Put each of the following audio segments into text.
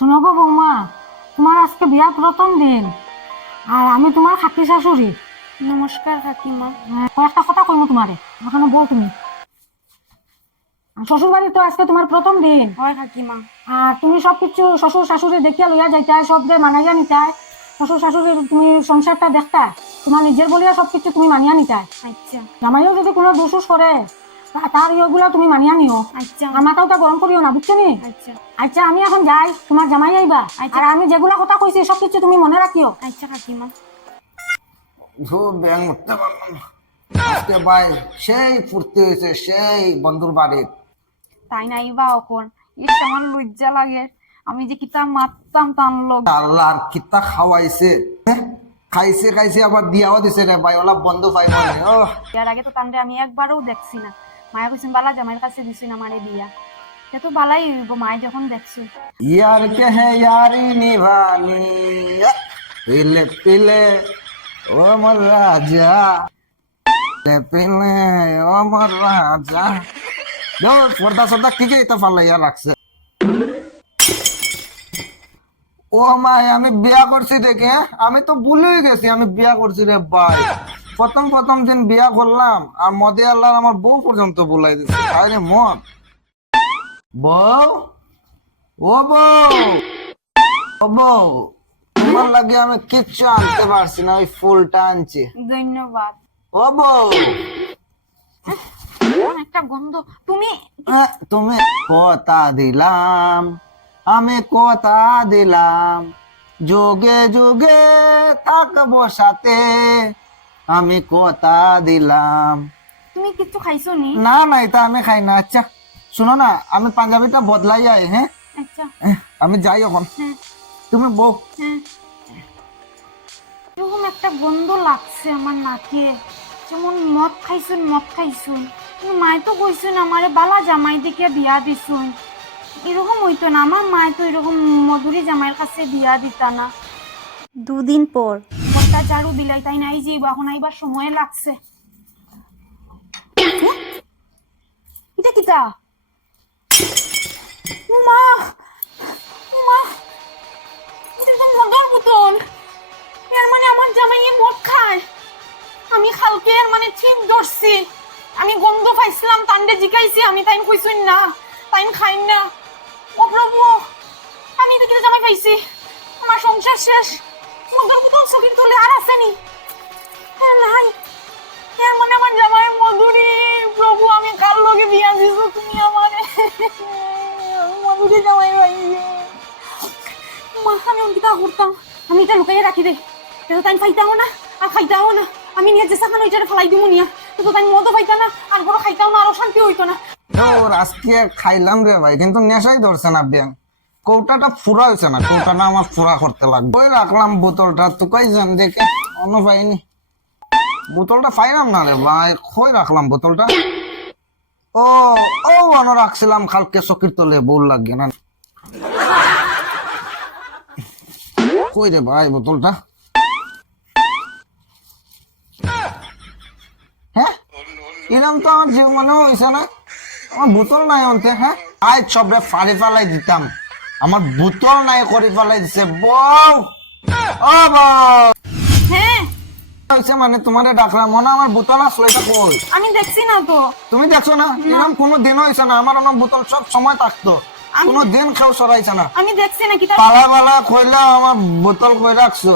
শোনো গো বৌমা তোমার আজকে বিয়ার প্রথম দিন। আর আমি তোমার খাকি শাশুড়ি। নমস্কার কাকিমা কয়েকটা কথা কইমু তোমারে ওখানে বউ তুমি। শ্বশুর বাড়ি তো আজকে তোমার প্রথম দিন। হয় কাকিমা আর তুমি সবকিছু শ্বশুর শাশুড়ি দেখিয়া লইয়া যাইতাই সব যে মানাইয়া নিতাই। শ্বশুর শাশুড়ির তুমি সংসারটা দেখতা তোমার নিজের বলিয়া সবকিছু তুমি মানিয়া নিতাই। আচ্ছা। জামাইও যদি কোনো দুষুস করে তা- তার ইয়েগুলা তুমি মানিয়া নিও। আচ্ছা। মাথাওটা গরম করিও না বুঝছ নি? আচ্ছা। আচ্ছা আমি এখন যাই তোমার জামাই আইবা। আর আমি যেগুলা কথা কইছি সবকিছু তুমি মনে রাখিও। আচ্ছা কাকিমা। ব্যাং উঠতে পারলাম না। আজকে ভাই সেই ফুর্তি হয়েছে সেই বন্ধুর বাড়ির। তাই নাই বা অকন ইস আমার লজ্জা লাগে। আমি যে কিতাব মারতাম তান লোক আল্লাহর কিতা খাওয়াইছে হ্যাঁ? খাইছে খাইছে আবার দিয়াও দিছে রে ভাই ওলা বন্ধু পাই বলে ও এর আগে তো তানরে আমি একবারও দেখছি না। মায়া কইছেন, বালা, জামাইয়ের কাছে দিছেন আমারে বিয়া। সে তো বালাই হইব, মায় যখন দেখছে। ইয়ার কে হে ইয়ারি নিভানি, পিলে পিলে, ও মোর রাজা। পিলে ও মোর রাজা। দেখো পর্দা সর্দা কি কি তো ফালাইয়া রাখছে? ও মায় আমি বিয়া করছি দেখে, আমি তো ভুলেই গেছি, আমি বিয়া করছি রে ভাই। প্রথম প্রথম দিন বিয়া করলাম আর মদে আল্লাহ আমার বউ পর্যন্ত ভুলাই দিচ্ছে আরে মদ। বউ? ও বউ? ও বউ তোমার লাগে আমি কিচ্ছু আনতে পারছি না ওই ফুলটা আনছি। ধন্যবাদ। ও বউ? একটা গন্ধ। তুমি তুমি কথা দিলাম আমি কথা দিলাম। যোগে যোগে থাকব সাথে আমি কথা দিলাম। তুমি কিছু খাইছো নি? না না এটা আমি খাই না। আচ্ছা শোনো না আমি পাঞ্জাবিটা বদলাই যাই হ্যাঁ? আচ্ছা। আমি যাই এখন। হ্যাঁ। তুমি বউ। হ্যাঁ। এরকম একটা গন্ধ লাগছে আমার নাকে। যেমন মদ খাইছুন মদ খাইছুন। মায় তো কইছুন আমারে বালা জামাই দিকে বিয়া দিছুন। এরকম হইতো না। আমার মায় তো এরকম মধুরী জামাইয়ের কাছে বিয়া দিতা না। দুদিন পর। মদটা ঝাড়ু দিলাই, তাই নাই যে এখন আইবার সময় লাগছে। এটা কিতা মা মা আমার আমি খালকে মানে ঠিক ধরছি। আমি গন্ধ পাইছিলাম আমি না না। আমি জামাই আমার সংসার শেষ। মদর চকির তোলে আর আসেনি। নাই মানে আমার জামাই মধুরী। প্রভু, আমি কার লগে বিয়া দিছো তুমি আমারে মধুরী জামাই পাইছি মা, আমি অঙ্কিতা করতাম। আমি এটা লুকাইয়ে রাখি দে। কিন্তু তাই খাইতাও না, আর খাইতাও না। আমি নিয়ে যে সাখানো এটা ফেলাই দিব নিয়া। কিন্তু তাই মদও খাইতা না, আর বড় খাইতাও না আরও শান্তি হইতো না। তোর আজকে খাইলাম রে ভাই, কিন্তু নেশাই ধরছে না, ব্যাং। কৌটাটা ফুরা হয়েছে না, কৌটাটা আমার ফুরা করতে লাগবে। ওই রাখলাম বোতলটা তুকাই যান দেখে অন্য পাইনি। বোতলটা পাইলাম না রে ভাই, কই রাখলাম বোতলটা? ও ও অন রাখছিলাম, কালকে চকির তলে বউর লাগে না। কই রে ভাই বোতলটা? হ্যাঁ? তো আমার জীবনে হয়েছে না। আমার বোতল নাই অন্তে হ্যাঁ? আজ সবরে ফাড়ি ফালাই দিতাম। আমার বোতল নাই করে ফালাই দিছে বউ। ও বউ। হ্যাঁ। হয়েছে মানে তোমারে ডাকলাম মনে আমার বোতল আসলো এটা কই? আমি দেখছি না তো। তুমি দেখছ না? এরকম কোনো দিন হয়েছে না আমার আমার বোতল সব সময় থাকতো। কোনো দিন কেউ সরাইছে না। আমি দেখছি না কি পালা পালা কইলা আমার বোতল কই রাখছো?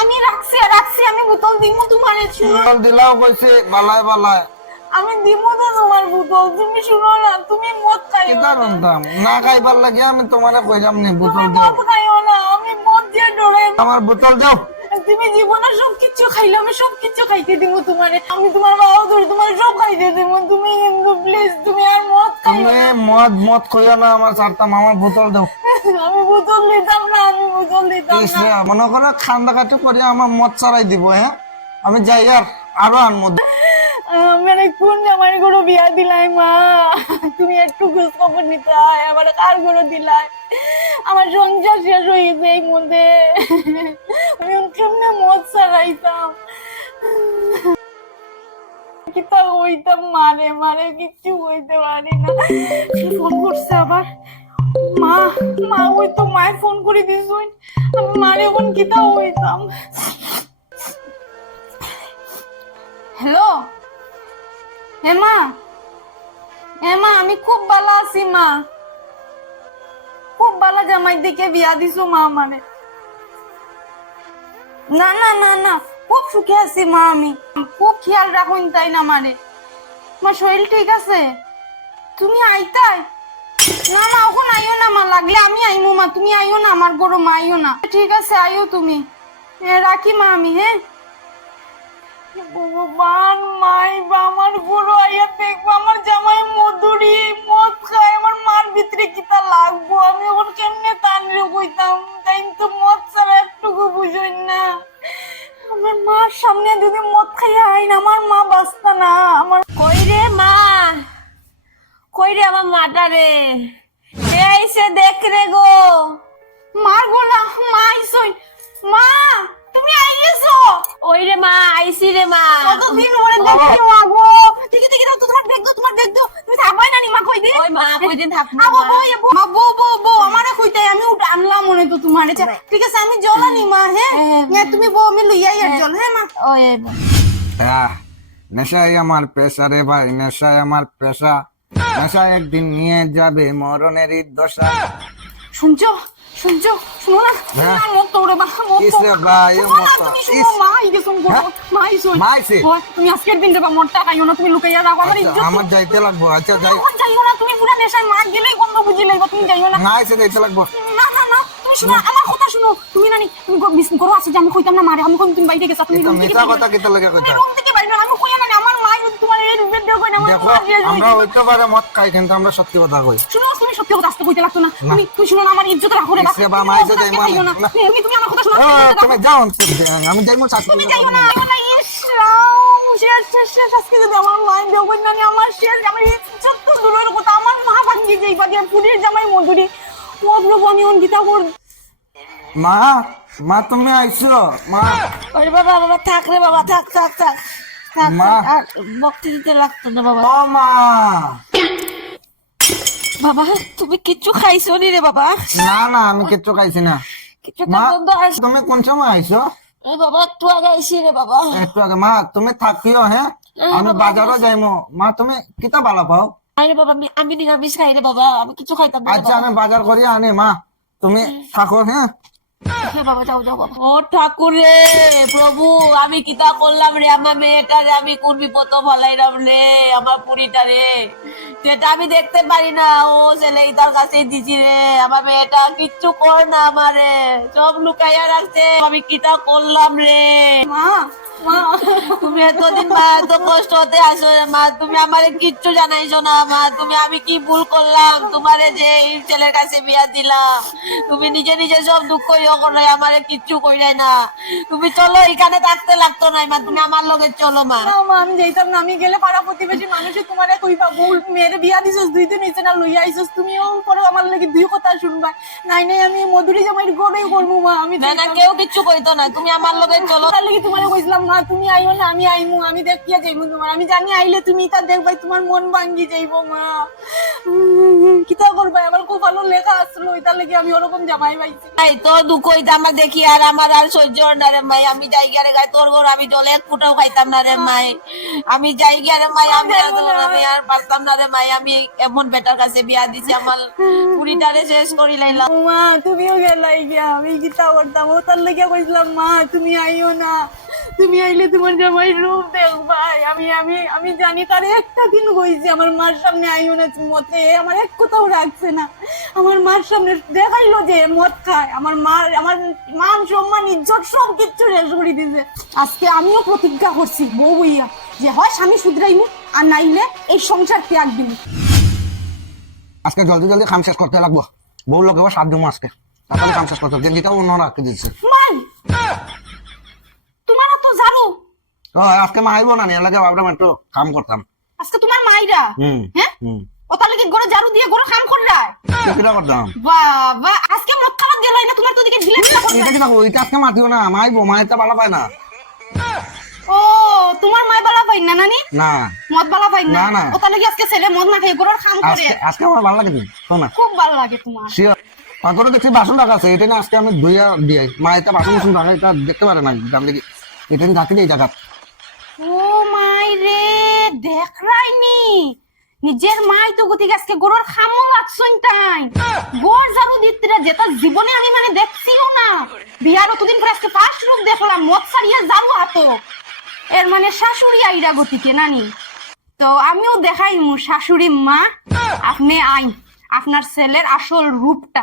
আমি রাখছি রাখছি আমি বোতল দিব তোমার বোতল দিলাও কইছে বালায় বালায় আমি দিব তো তোমার বোতল তুমি শুনো না তুমি খাইও কিতা রন্ধাম না খাইবার লাগে আমি তোমারে কইলাম নি বোতল দাও। খাইও না আমি মদ দিয়ে ডরে। আমার বোতল দাও। তুমি জীবনে সব কিছু খাইলে আমি সব কিছু খাইতে দিব তোমারে। আমি তোমার বাবা ধরে তোমার সব খাইতে দিব তুমি কিন্তু প্লিজ তুমি আর মদ খাইও মদ মদ কইয়া না আমার বোতল দাও। আমি বোতল দিতাম না আমি বোতল দিতাম না। মনে করো খান্দা কাটি করে আমার মদ চারাই দিব হ্যাঁ? আমি যাই আর আরও আনব মানে কোন জামাই গরু বিয়া দিলাই মা? তুমি একটু খোঁজ খবর নিতে হয় আমার কার গরু দিলাই আমার সংসার শেষ হয়ে গেছে এই মধ্যে। আমি মদ ছাড়াইতাম কিতা হইতাম কিচ্ছু হইতে পারি না। সে ফোন করছে আবার। মা মা, ওই তো মায়ের ফোন করে দিছুন আমি মারে এখন কিতা হইতাম? হ্যালো? হে মা? মা, আমি খুব ভালো আছি মা। খুব ভালো জামাই দিকে বিয়া দিছো মা না না না না, খুব সুখে আছি মা আমি। খুব খেয়াল রাখুন তাই না মারে আমার শরীর ঠিক আছে? তুমি আইতাই? না, মা ওখানে আইও না মা, লাগলে আমি আইমু মা। তুমি আইও না, আমার বড় মা, আইও না। ঠিক আছে, আইও তুমি। রাখি মা আমি হ্যাঁ? ভগবান, মাই বা আমার গুরু আইয়া দেখব, আমার জামাই মধুরি, মদ খায়, আমার মার ভিতরে কিতা লাগবো? আমি ওর কেমনে তান রে কইতাম? তাই তো, মদ ছাড়া একটুকু বুঝই না। আমার মার সামনে যদি মদ খাইয়া আইন, আমার মা বাঁচতা না। আমার কই রে মা কই রে আমার মাটা রে এসে দেখ রে গো? মার গোলা মা আইসই। মা তুমি আইয়েছো ওই রে মা আইসি রে মা কতদিন পরে দেখছি মা গো ঠিক ঠিক দাও তো তোমার ব্যাগ দাও তোমার ব্যাগ দাও তুমি থাকবাই না নি মা কই দিন ওই মা কয়দিন থাকব আবো মা? বউ বউ বউ বউ আমারে কইতে আমি আনলাম মনে তো তোমার ঠিক আছে আমি জল আনি মা হ্যাঁ হ্যাঁ তুমি বউ আমি লইয়া ইয়ার জল হ্যাঁ মা? ওই হ্যাঁ নেশাই আমার পেশা রে ভাই নেশাই আমার পেশা। নেশা একদিন নিয়ে যাবে মরণের দশা। শুনছো? শুনছো? শুনো না হ্যাঁ। না ভাই? তুমি ইস। গো হ্যাঁ? তুমি আজকের দিন দেবা মোটটা খাইও না তুমি লুকাইয়া রাখো আমার আচ্ছা, ইজ্জত আমার যাইতে লাগবো আচ্ছা যাই। মার গেলেই গন্ধ বুঝি লাগবে তুমি যাইও না। না আইসে যাইতে লাগবো। না না না তুমি শুনো আমার কথা শুনো। তুমি নানি তুমি গো- করো আছে যে আমি কইতাম না মারে আমি তুমি বাইরে গেছো তুমি রুম থেকে কথা কিতা লাগে কথা রুম থেকে বাইরে আমি কইয়া না আমার মা তোমার এই রুমের কই না আমার দেখো মা দিয়ে আমরা হইতে পারে মদ খাই কিন্তু আমরা সত্যি কথা কই। শুনো তুমি সত্যি কথা আসতে কইতে লাগতো না। তুমি তুমি শুনো না আমার ইজ্জত রাখো রে ইসে বা মাইজে দেয় মানে। না। না। তুমি তুমি আমার কথা শুনো তুমি যাও আমি যাইমু শাস্তি তুমি যাইও না শেষ শেষ শেষ আজকে যদি আমার মা দেও কই না নি, আমার শেষ আমার ইজ্জত তো দূরের কথা জামাই মধুরি ও প্রভু আমি কর মা মা তুমি আইছো? মা। বাবা বাবা থাক রে বাবা থাক থাক থাক। থাক মা। থাক, আর বক্তি দিতে লাগতো না বাবা। ও মা। বাবা তুমি কিচ্ছু খাইছো নি রে বাবা? না না আমি কিচ্ছু খাইছি না। কিছু মা বন্ধ আস তুমি কোন সময় আইছো? ওই বাবা একটু আগে আইসি রে বাবা। একটু আগে। মা তুমি থাকিও হ্যাঁ? আমি বাজারও যাইমু। মা তুমি কিতা ভালো পাও? আরে বাবা আমি আমি নিরামিষ খাই রে বাবা আমি কিছু খাইতাম না আচ্ছা আমি বাজার করি আনি মা। তুমি থাকো হ্যাঁ? বাবা যাও যাও বাবা। ও ঠাকুর রে প্রভু আমি কিতা করলাম রে আমার মেয়েটা রে আমি কোন বিপদ ফলাইলাম রে আমার পুরিটা রে যেটা আমি দেখতে পারি না ও ছেলে তার কাছে দিছি রে আমার মেয়েটা কিচ্ছু কর না আমারে। সব লুকাইয়া রাখছে আমি কিতা করলাম রে। মা তুমি এতদিন মা এত কষ্ট হতে আসো মা তুমি আমারে কিচ্ছু জানাইছো না মা তুমি আমি কি ভুল করলাম? তোমারে যে এই ছেলের কাছে বিয়া দিলাম তুমি নিজে নিজে সব দুঃখ ইয়ে করে আমারে কিচ্ছু কইরাই না। তুমি চলো এখানে থাকতে লাগতো না মা তুমি আমার লগে চলো মা। মা আমি যাইতাম না আমি গেলে পাড়া প্রতিবেশী মানুষে তোমারে কইবা বউ মেয়ের বিয়া দিছস দুই দিন হইছে না লইয়া আইছস তুমিও পরে আমার লাগি দুই কথা শুনবা। নাই নাই আমি মধুরি জামাইর গড়েই করব মা আমি না না কেউ কিচ্ছু কইতো না তুমি আমার লগে চলো। তার লাগি তোমারে কইছিলাম তুমি আমি আইমু, আমি দেখিয়া যাইমু তোমার। আমি জানি আইলে তুমি তা দেখবাই, তোমার মন ভাঙ্গি যাইবো মা। কিতা আমার লেখা আসলো লাগি আমি ওরকম জামাই তোর দুঃখ আর আমার আর সহ্য না রে মাই। আমি যাই গিয়ে গাই, তোর ঘর আমি জলে এক ফুটাও খাইতাম না রে মাই। আমি যাই রে মাই, আমি আর পারতাম না রে মাই। আমি এমন বেটার কাছে বিয়া দিছি, আমার পুরিটারে শেষ করি লাইলাম। মা, তুমিও গেলাই গিয়া, আমি গীতা করতাম? ও তার লেগে কইছিলাম, মা, তুমি আইও না। তুমি আইলে তোমার জামাই রূপ দেখবাই আমি আমি আমি জানি তার একটা দিন কইছি আমার মার সামনে আইও না মতে। আমার এক কোথাও রাখছে না। আমার মার সামনে দেখাইলো যে মদ খায়। আমার মার, আমার মান সম্মান, ইজ্জত সব কিচ্ছু শেষ করে দিছে আজকে আমিও প্রতিজ্ঞা করছি বউ বইয়া যে হয় স্বামী শুধরাইমু, আর নাইলে এই সংসার ত্যাগ দিমু। আজকে জলদি জলদি কাম শেষ করতে লাগবো। বউ লোক সাত দিমু আজকে। তারপরে কাম শেষ করতে হবে যেটা অন্য রাখতে দিচ্ছে আজকে মা আইবো না নিয়ে লাগে ভাবলাম একটু কাম করতাম আজকে তোমার মাইরা হ্যাঁ ও তাহলে কি গড়ে ঝাড়ু দিয়ে গড়ে কাম করলা কিটা করতাম বাবা আজকে মদ খাবার দিলাই না তোমার তো দিকে ঢিলা ঢিলা করলা এটা কিনা ওইটা আজকে মাতিও না মা আইবো মা ভালো পায় না। ও তোমার মাই বালা পাই না নানি? না। মদ বালা পাই না? না, না। ওটা লাগি আজকে ছেলে মদ না খেয়ে গরুর খাম করে আজকে আমার ভালো লাগে শোন না। খুব ভালো লাগে তোমার পাথরে দেখছি বাসন রাখা আছে এটা না আজকে আমি ধুইয়া দিয়ে মা এটা বাসন বাসন রাখা এটা দেখতে পারে না দাম দেখি। এটা আমি রাখি এই জায়গা ও রে দেখ রাইনি নিজের মাই তো গতি গাছকে গরুর খামল আছুন তাই। গোর জারু দিত্রে যেটা জীবনে আমি মানে দেখছিও না। বিয়ার অতদিন পর আজকে ফার্স্ট রূপ দেখলাম, মদ সারিয়া জারু হাত। এর মানে শাশুড়ি আইরা গতিকে নানি। তো আমিও দেখাই মু শাশুড়ি মা, আপনি আই আপনার ছেলের আসল রূপটা।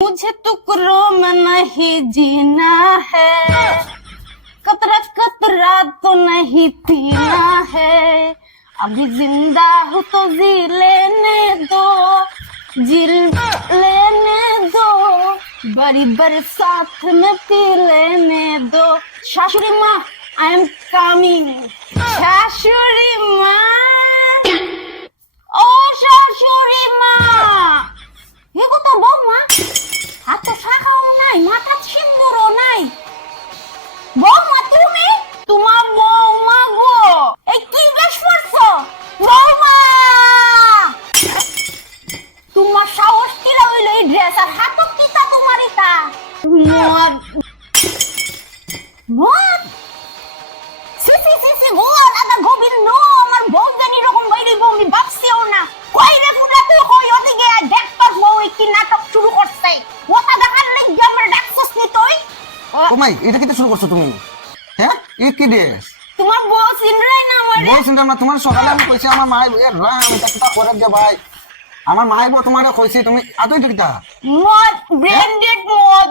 মুঝে টুকরো মনে হি জিনা হ্যায় कतरा कतरा तो नहीं पीना है। अभी जिंदा हो तो जी लेने दो जी लेने दो। बड़ी बरसात में पी लेने दो। শাশুড়ি মা আই এম কামিং শাশুড়ি মা ও শাশুড়ি মা এগো তো বউ মা হাতে শাখাও নাই মাথা ছিন্নরও নাই বৌমা, তুমি? তোমার বৌমা গো। এই কি বেশ করছ? বৌমা! তোমার সাহস কি হইল এই ড্রেস আর হাতও কিতা তোমার ইতা ও, মাই এটা কিতে শুরু করছ তুমি? হ্যাঁ? এই কি ড্রেস তোমার বউ চিনরাই না আমার? বল চিন্তা না তোমার সকালে আমি কইছি আমার মাই এ রাম এটা কিতা করে দে ভাই। আমার মাই বউ তোমার কইছি তুমি আতই কিতা? মদ ব্র্যান্ডেড মদ।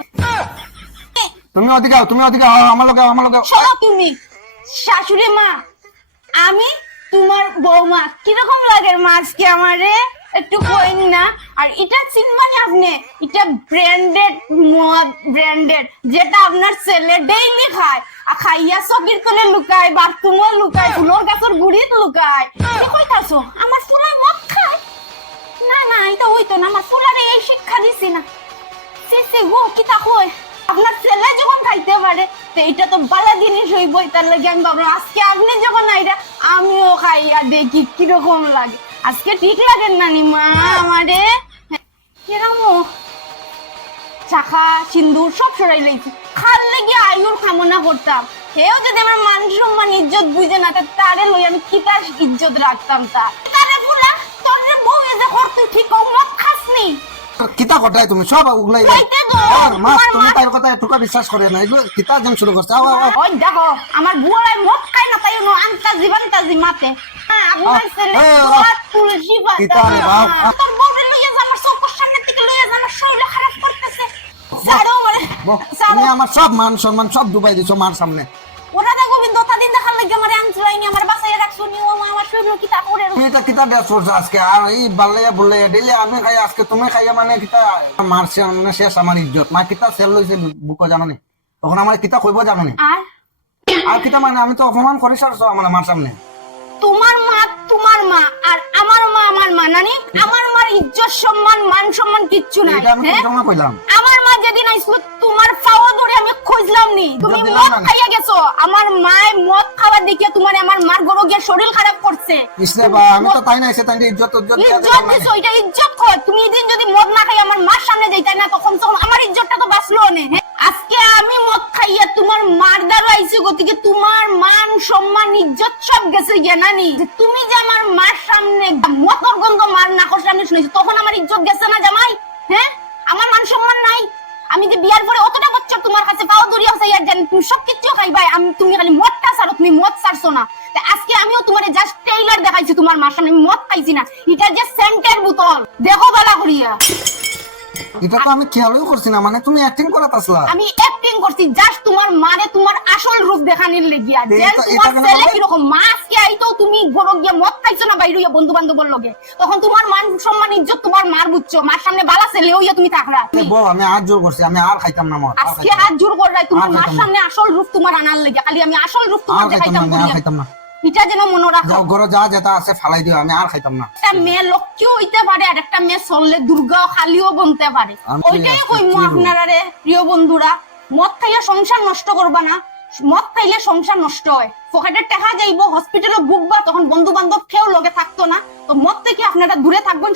তুমি ওদিকে আও, তুমি ওদিকে আও, আমার লগে আমার লগে শোনো তুমি শাশুড়ি মা আমি তোমার বৌমা কীরকম লাগে মাছকে আমারে? একটু কইন না। আর এটা চিনবানি আপনি, এটা ব্র্যান্ডেড মদ ব্র্যান্ডেড যেটা আপনার ছেলে ডেইলি খায়। আর খাইয়া চকির তলে লুকায় বাথরুমও লুকায় ফুলোর গাছের গুড়িত লুকায়। কি কইতাছো আমার ফুলাই মদ খায়। না না, এটা হইতো না। আমার ফুলারে এই শিক্ষা দিছি না। সে সে গো কিতা কই আপনার ছেলে যখন খাইতে পারে তো এটা তো বালা জিনিস হইব তার লাগে আমি ভাবলাম আজকে আপনি যখন আইরা, আমিও খাইয়া দেখি কীরকম লাগে। আজকে ঠিক লাগে নানি মা আমারে? কীরকম চাকা সিন্দুর সব সরাই লাইছি। খাল লেগে আয়ুর কামনা করতাম। হেও যদি আমার মান সম্মান ইজ্জত বুঝে না তা তারে লই আমি কি তার ইজ্জত রাখতাম তা। তারে যে বউ এ যে কর তুই ঠিক খাসনি কিতা কটাই তুমি? সব উগলাই মা তুমি তার কথা বিশ্বাস করে না। এগুলো কিতা যেন শুরু করছে। ওই দেখো আমার বুয়ারাই মদ খাই না তাই নো আন্তা জীবন তাজি মাতে। আমার আমার আমারে সব মান সম্মান সব ডুবাই দিছো মার সামনে। ওরা দেখো গোবিন্দ দিন দেখার লাগে আমার আনছলাইনি আমার বাসায় রাখছো নি ও আমার শরীর কি করে এটা কিতা ড্রেস করছ আজকে? আর এই বাল্লাইয়া বললাইয়া দিলে আমি খাই আজকে তুমি খাইয়া মানে কিতা মারছে শেষ আমার ইজ্জত। মা কিতা সেল লইছে বুকো জানো নি তখন আমার কিতা কইব জানো নি আর আর কিতা মানে? আমি তো অপমান করি সারছো মানে মার সামনে। তোমার মা তোমার মা আর আমার মা আমার মা নানি আমার মার ইজ্জত সম্মান মান সম্মান কিচ্ছু নাই হ্যাঁ? আমার মা যেদিন আইছিল তোমার পাওয়া ধরে আমি নি তুমি মদ খাইয়া গেছো। আমার মায় মদ খাওয়া দেখে তোমার আমার মার গরো গিয়ে শরীর খারাপ করছে। ইসলে বা আমি তো তাই না এসে তাই ইজ্জত ইজ্জত ইজ্জত দিছো এটা ইজ্জত কর তুমি এদিন যদি মদ না খাই আমার মার সামনে যাইতাই না তখন তখন আমার ইজ্জতটা তো বাঁচলো নে হ্যাঁ? আজকে আমি মদ খাইয়া তোমার মার দ্বারা আইছি গতিকে তোমার মান সম্মান ইজ্জত সব গেছে গিয়া নানি। তুমি যে আমার মার সামনে মতর গন্ধ মার নাকর সামনে শুনেছি তখন আমার ইজ্জত গেছে না জামাই হ্যাঁ? আমার মান সম্মান নাই। ইয়ার জানি তুমি সব কিছু খাইবাই, আমি তুমি খালি মদটা ছাড়ো তুমি মদ ছাড়ছো না। আজকে আমিও তোমার জাস্ট ট্রেইলার দেখাইছি তোমার মার সামনে, আমি মদ খাইছি না। এটা যে সেন্টের বোতল। দেখো বেলা করিয়া এটা তো আমি খেয়ালই করছি না মানে তুমি অ্যাক্টিং করাত আসলা। আমি অ্যাক্টিং করছি জাস্ট তোমার মারে তোমার আসল রূপ দেখানির লেগিয়া। যে তোমার ছেলে বলবে? কীরকম মা আজকে আইতো তুমি গরো গিয়া মদ খাইছো না বাইরে হইয়া বন্ধু বান্ধবের লগে? তখন তোমার মান সম্মান ইজ্জত তোমার মার বুঝছ। মার সামনে বালা ছেলে হইয়া তুমি থাকরা বউ আমি আর জোর করছি আমি আর খাইতাম না মদ আর আজকে। হাত জোর করে তোমার মার সামনে আসল রূপ তোমার আনার লেগে খালি আমি আসল রূপ তোমার আর খাইতাম দেখাইতাম না। এটা যেন মনে রাখো। ঘরে যা যেটা আছে ফালাই দিও আমি আর খাইতাম না। একটা মেয়ে লক্ষ্মীও হইতে পারে আর একটা মেয়ে চললে দুর্গাও খালিও বনতে পারে। ওইটাই কইমু আপনারা রে প্রিয় বন্ধুরা মদ খাইয়া সংসার নষ্ট করবা না। মদ খাইলে সংসার নষ্ট হয়। টাকা যাইব হসপিটালে বুকবা তখন বন্ধু বান্ধব কেউ লগে থাকতো না। তো মদ থেকে আপনারা দূরে থাকবেন